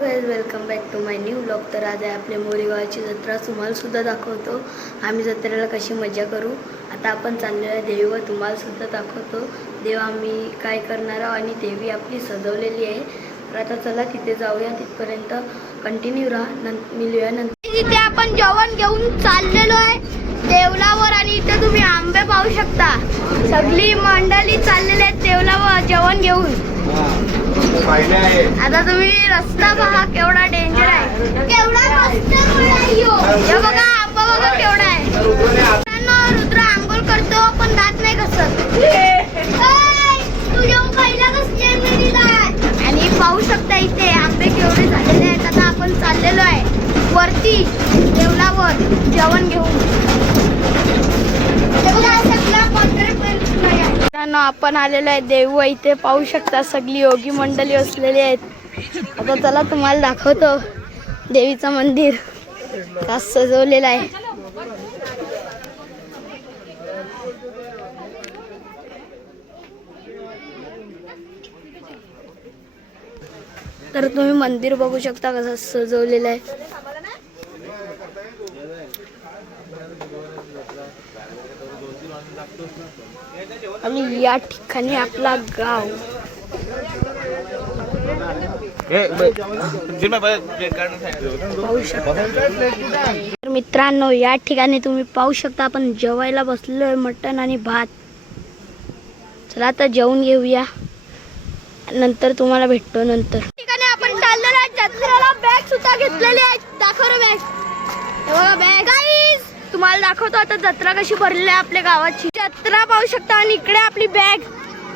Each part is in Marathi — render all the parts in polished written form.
Guys, welcome back to my new blog. तर आज आहे आपल्या मोरेगावची जत्रा, तुम्हाला सुद्धा दाखवतो आम्ही जत्रेला कशी मजा करू। आता आपण चाललेलो आहे देवीवर, तुम्हाला सुद्धा दाखवतो देव आम्ही काय करणार आहोत आणि देवी आपली सजवलेली आहे। तर आता चला तिथे जाऊया, तिथपर्यंत कंटिन्यू राहा, मिळूया नंतर। इथे आपण जेवण घेऊन चाललेलो आहे देवलावर आणि इथे तुम्ही आंबे पाहू शकता, सगळी मंडळी चाललेली आहेत देवलावर जेवण घेऊन। आता तुम्ही रस्ता पहा केवढा डेंजर आहे, केवढा मस्त आहे हे बघा, आंबा बघा केवढा आहे। रुद्र आंघोळ करतो पण दात नाही घसत, आणि पाहू शकता इथे आंबे केवढे झालेले आहेत। आता आपण चाललेलो आहे वरती देवलावर जेवण घेऊन। आपण आलेलो आहे देव, इथे पाहू शकता सगळी योगी मंडळी असलेली आहेत। आता चला तुम्हाला दाखवतो देवीचं मंदिर का सजवलेलं आहे। तर तुम्ही मंदिर बघू शकता कसं सजवलेलं आहे। आणि या ठिकाणी आपला गाव, तर मित्रांनो या ठिकाणी तुम्ही पाहू शकता आपण जेवायला बसलोय, मटण आणि भात। चला आता जेवून घेऊया, नंतर तुम्हाला भेटतो नंतर। ठिकाणी आपण चाललेलो आहे जत्रेला, बॅग सुद्धा घेतलेली आहे, दाखव रे बॅग, हे बघा बॅग। गाईस तुम्हाला दाखवतो आता जत्रा कशी भरलेली आहे आपल्या गावाची, जत्रा पाहू शकता। आणि इकडे आपली बॅग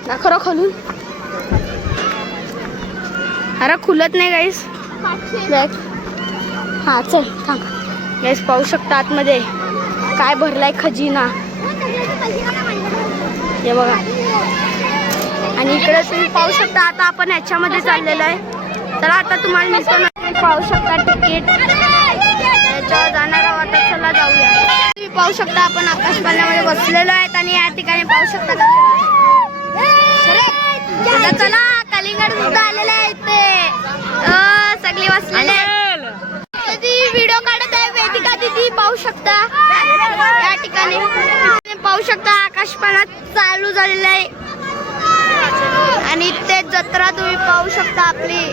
दाखव खोलून, अरे खुलत नाही गाईस बॅग। हा चल थांब, गाईस पाहू शकता आतमध्ये काय भरलाय खजिना, हे बघा। आणि इकडे तुम्ही पाहू शकता आता आपण याच्यामध्ये चाललेलो आहे। चला आता तुम्हाला निघतो, पाहू शकता तिकीट याच्यावर जाणार आहोत। आता चला जाऊया। तुम्ही पाहू शकता आपण आकाश पाळण्यामध्ये बसलेलो आहेत आणि या ठिकाणी पाहू शकता चला कलिंगड सुद्धा आलेले आहेत ते सगळी बसलेले व्हिडिओ काढत आहे वेदिका दीदी, पाहू शकता या ठिकाणी पाहू शकता आकाश पाळणा चालू झालेला आहे। आणि ते जत्रा तुम्ही पाहू शकता आपली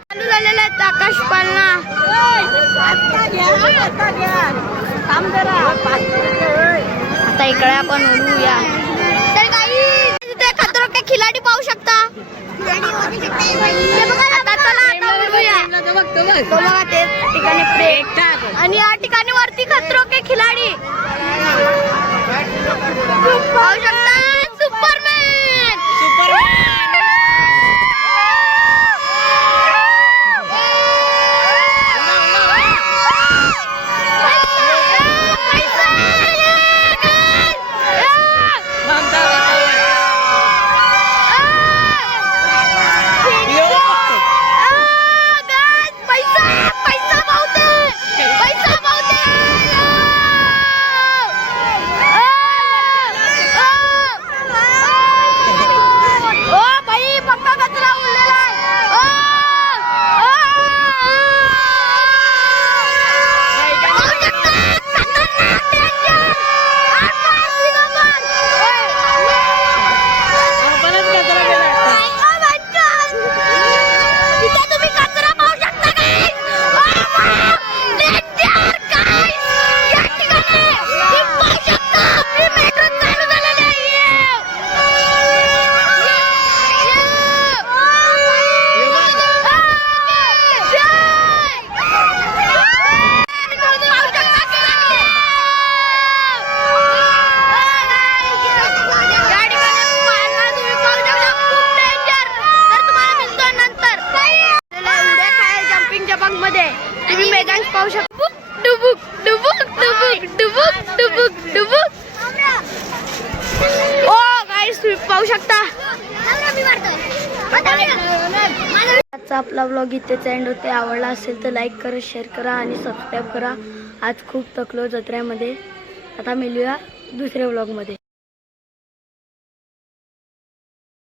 चालू झालेला आहे आकाश पाळणा। आता इकडे आपण उडूया। तर काही तिथे खतरों के खिलाडी पाहू शकता, आता चला आता उडूया। बघा ते ठिकाणी ब्रेक, आणि या ठिकाणी वरती खतरों के खिलाडी पाहू शकता, सुपरमॅन। पाहू शकता डुबुक डुबुक डुबुक डुबुक डुबुक डुबुक। ओ गाइस तुम्ही पाहू शकता आपला ब्लॉग इथेच एंड होते। आवडला असेल तर लाईक करा, शेअर करा आणि सबस्क्राईब करा। आज खूप थकलो जत्रेमध्ये, आता मिळूया दुसऱ्या ब्लॉगमध्ये।